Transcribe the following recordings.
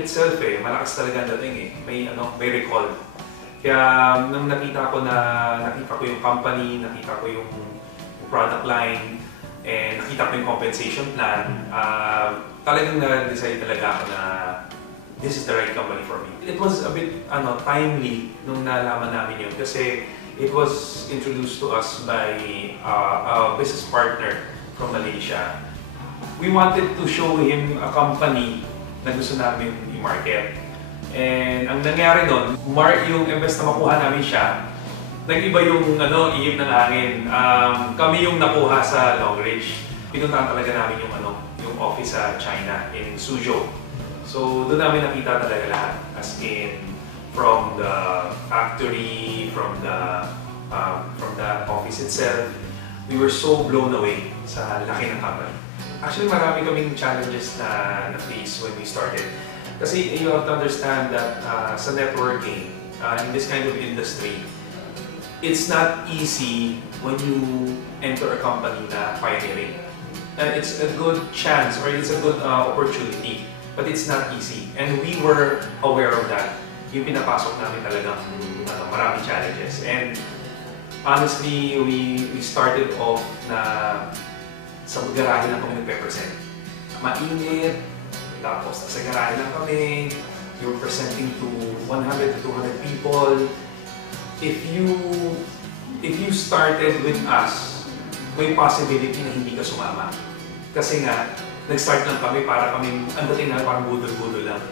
itself malakas talaga ang dating may recall. Kaya nung nakita ko yung company, nakita ko yung product line, and nakita ko yung compensation plan, talagang na-decide talaga ako na this is the right company for me. It was a bit timely nung nalaman namin yun kasi it was introduced to us by a business partner from Malaysia. We wanted to show him a company na gusto namin i-market. And ang nangyari nun, yung imbes na makuha namin siya, nag-iba yung ihip ng hangin. Kami yung nakuha sa Longreach. Pinuntahan talaga namin yung office sa China, in Suzhou. So doon namin nakita talaga lahat. As in, from the factory, from the office itself, we were so blown away sa laki ng company. Actually, marami kaming challenges na face when we started. Kasi you have to understand that sa networking, in this kind of industry, it's not easy when you enter a company na pioneering. It's a good chance or it's a good opportunity, but it's not easy. And we were aware of that. Yung pinapasok namin talagang maraming challenges. And honestly, we started off na sa garahe lang kami nagpe-present. Mainit, tapos sa garahe lang kami, you're presenting to 100 to 200 people. If you started with us, may possibility na hindi ka sumama. Kasi nga, nag-start lang kami para kami, ang dating na parang budol-budol lang.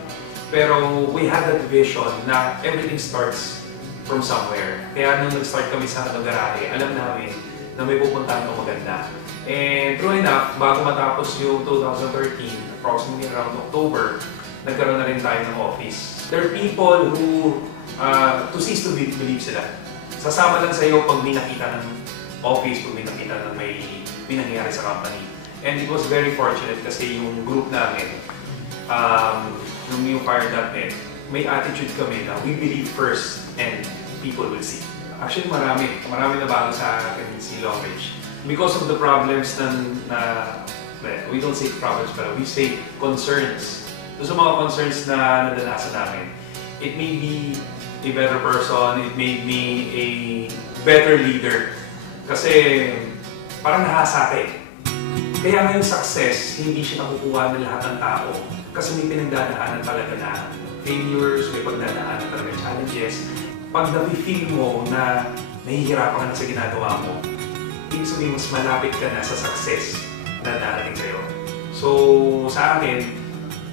Pero we had that vision na everything starts from somewhere. Kaya nung nag-start kami sa garahe, alam namin na may pupuntahan ng maganda. And true enough, bago matapos yung 2013, approximately around October, nagkaroon na rin tayo ng office. There are people who, to cease to believe sila. Sasama lang sa'yo pag may nakita ng office, pag may nakita ng may nangyayari sa company. And it was very fortunate kasi yung group namin, nung New Fire.net, may attitude kami na we believe first and people will see. Actually, marami na bago sa akin si Longreach. Because of the problems we don't say problems, pero we say concerns. So sa mga concerns na nadanasan namin, it made me a better person, it made me a better leader. Kasi parang nahasate. Kaya ngayong success, hindi siya nakukuha ng lahat ng tao. Kasi may pinagdadaanan talaga na failures, may pagdadaanan talaga challenges. Pag na-feel mo na nahihirapan ka na sa ginagawa mo, ibig sabihin mas malapit ka na sa success na darating sa'yo. So, sa akin,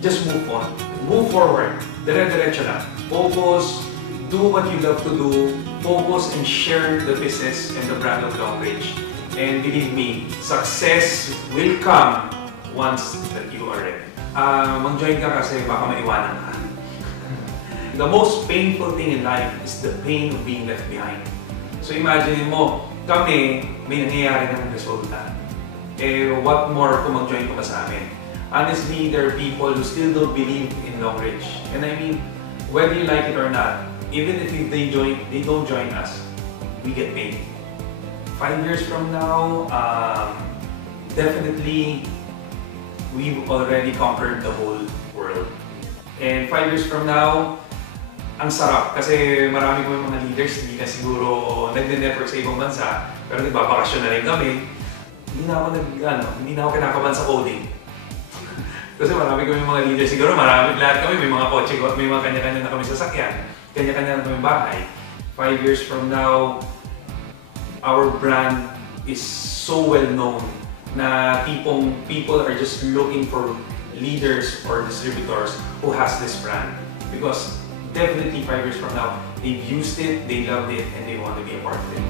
just move on. Move forward. Dire-diretso lang. Focus. Do what you love to do. Focus and share the business and the brand of Longreach. And believe me, success will come once that you are ready. Mag-join ka kasi baka maiwanan ka. The most painful thing in life is the pain of being left behind. So imagine mo, kami, may nangyayari ng resulta. What more kung mag-join ka pa sa amin? Honestly, there are people who still don't believe in Longreach. And I mean, whether you like it or not, even if they don't join us, we get paid. 5 years from now, definitely, we've already conquered the whole world. And 5 years from now, ang sarap kasi marami kami mga leaders, hindi na siguro nag-network sa ibang bansa, pero nagbabakasyon na rin kami. Hindi na ako kinakabahan sa coding. Kasi marami kami mga leaders, siguro lahat kami may mga kotse, may mga kanya-kanya na kami sasakyan, kanya-kanya na kami bahay. 5 years from now, our brand is so well known na people are just looking for leaders or distributors who has this brand. Because definitely 5 years from now, they've used it, they loved it, and they want to be a part of it.